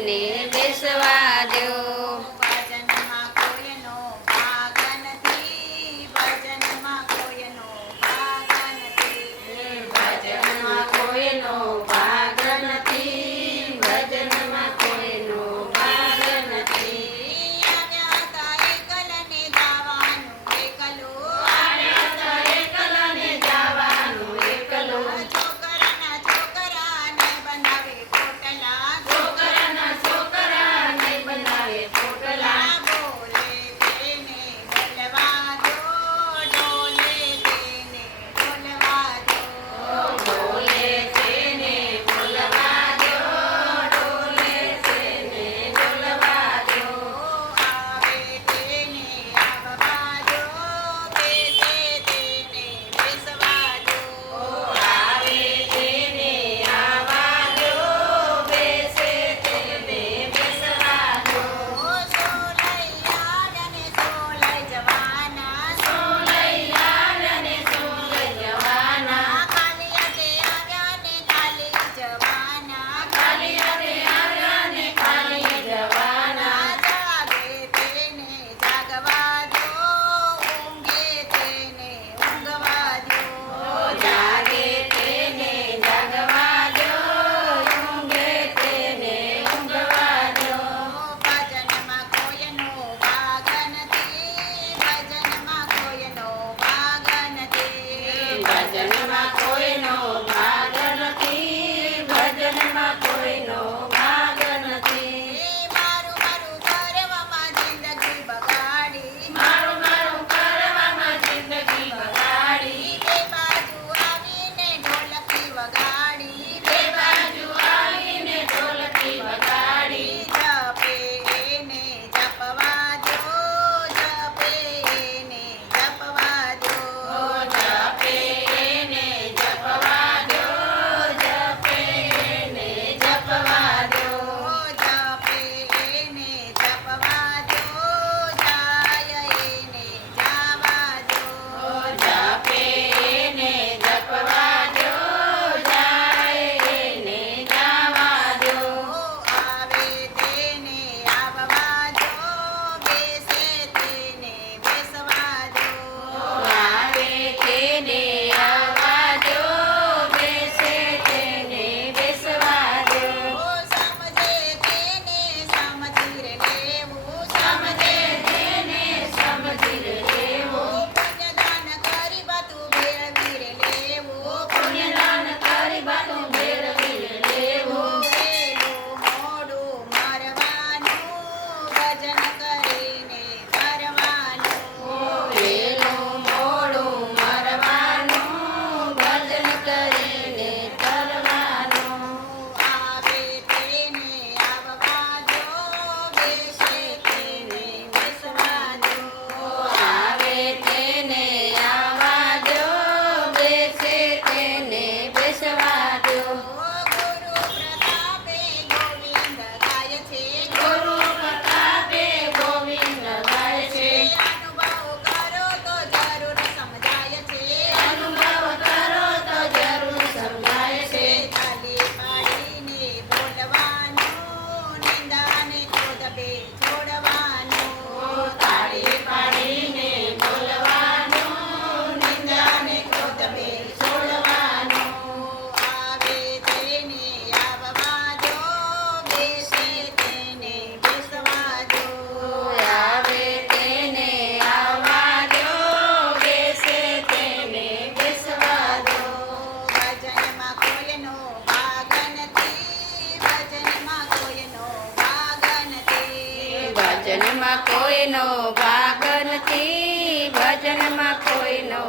તેને બેસવા દો. ભજનમાં કોઈનો ભાગ નથી, ભજનમાં કોઈનો ભાગ નથી. ભજનમાં કોઈનો ભાગ નથી, ભજનમાં કોઈનો ભાગ નથી. આવ્યા તા એકલને જવાનું એકલું, આવ્યા તા એકલાને જવાનું એકલું. છોકરાના છોકરાને બંધાવે પોટલા, છોકરાના છોકરાને બનાવે પોટલા. બોલે તેને બોલવા દો, ડોલે તેને બોલવા દો. બોલે તેને બોલવા દો, ડોલે તેને બોલવા દો. આવે તેને આવવા દો, બેસે તેને બેસવા દો. આવે તેને આવવા દો, બેસે તેને બેસવા દો. સોલઈ આવ્યા ને સોલઈ જવાના, સોલઈ આવ્યા ને સોલઈ જવાના. ખાલી હાથે આવ્યા ને ખાલી જવાના. ખાલી હાથે આવ્યા ને ખાલી જવાના. જાગે તેને જાગવા દો, ઊંઘે તેને ઊંઘવા દો. જાગે તેને જાગવા દો, ઊંઘે તેને ઊંઘવા દો. ભજનમાં કોઈનો ભાગ નથી, ભજનમાં કોઈનો ભાગ નથી. ભજનમાં કોઈનો ભાગ નથી, ભજનમાં કોઈનો ભાગ નથી. મારું મારું કરવામાં જિંદગી બગાડી, મારું મારું કરવામાં જિંદગી બગાડી. બે બાજુ આવીને ઢોલકી વગાડી. બે બાજુ આવીને ઢોલકી વગાડી. જપે એને જપવા દો, જપે એને જપવા દો. જપે એને જપવા દો, જપે એને જપવા દો. જપે એને જપવા દો, જાય એને જાવા દો. જપે એને જપવા દો, જાય એને જવા દો. આવે તેને આવવા દો, બેસે તેને બેસવા દો. આવે તેને આવવા દો, બેસે તેને બેસવા દો. સમજે તેને સમજી લેવું, સમજે તેને સમજી લેવું. પુણ્યદાન કરી બધું મેળવી લેવું. પુણ્યદાન કરી બધું મેળવી લેવું. વહેલું મોડું મરવાનું, ભજન કરીને કરવાનું. વેલું મોડું મરવાનું, ભજન કરીને તરવાનું. આવે તેને આવવા દો, બેસે તેને બેસવા દો. આવે તેને આવવા દો, બેસે તેને બેસવા દો. ગુરુ પ્રતાપે ગોવિંદ ગાય છે, ગુરુ પ્રતાપે ગોવિંદ ગાય છે. અનુભવ કરો તો જરૂર સમજાય છે. અનુભવ કરો તો જરૂર સમજાય છે. તાલી પાડીને બોલવાનું, નિંદાને ક્રોધ બે છોડવાનું. તાળી પાડીને બોલવાનું, નિંદાને ક્રોધ બે છોડવાનું. આવે તેને આવવા દો, બેસે તેને બેસવા દો. આવે તેને આવવા દો, બેસે તેને બેસવા દો. ભજનમાં કોઈનો ભાગ નથી, ભજનમાં કોઈનો ભાગ નથી. ભજનમાં કોઈનો ભાગ નથી, ભજનમાં કોઈનો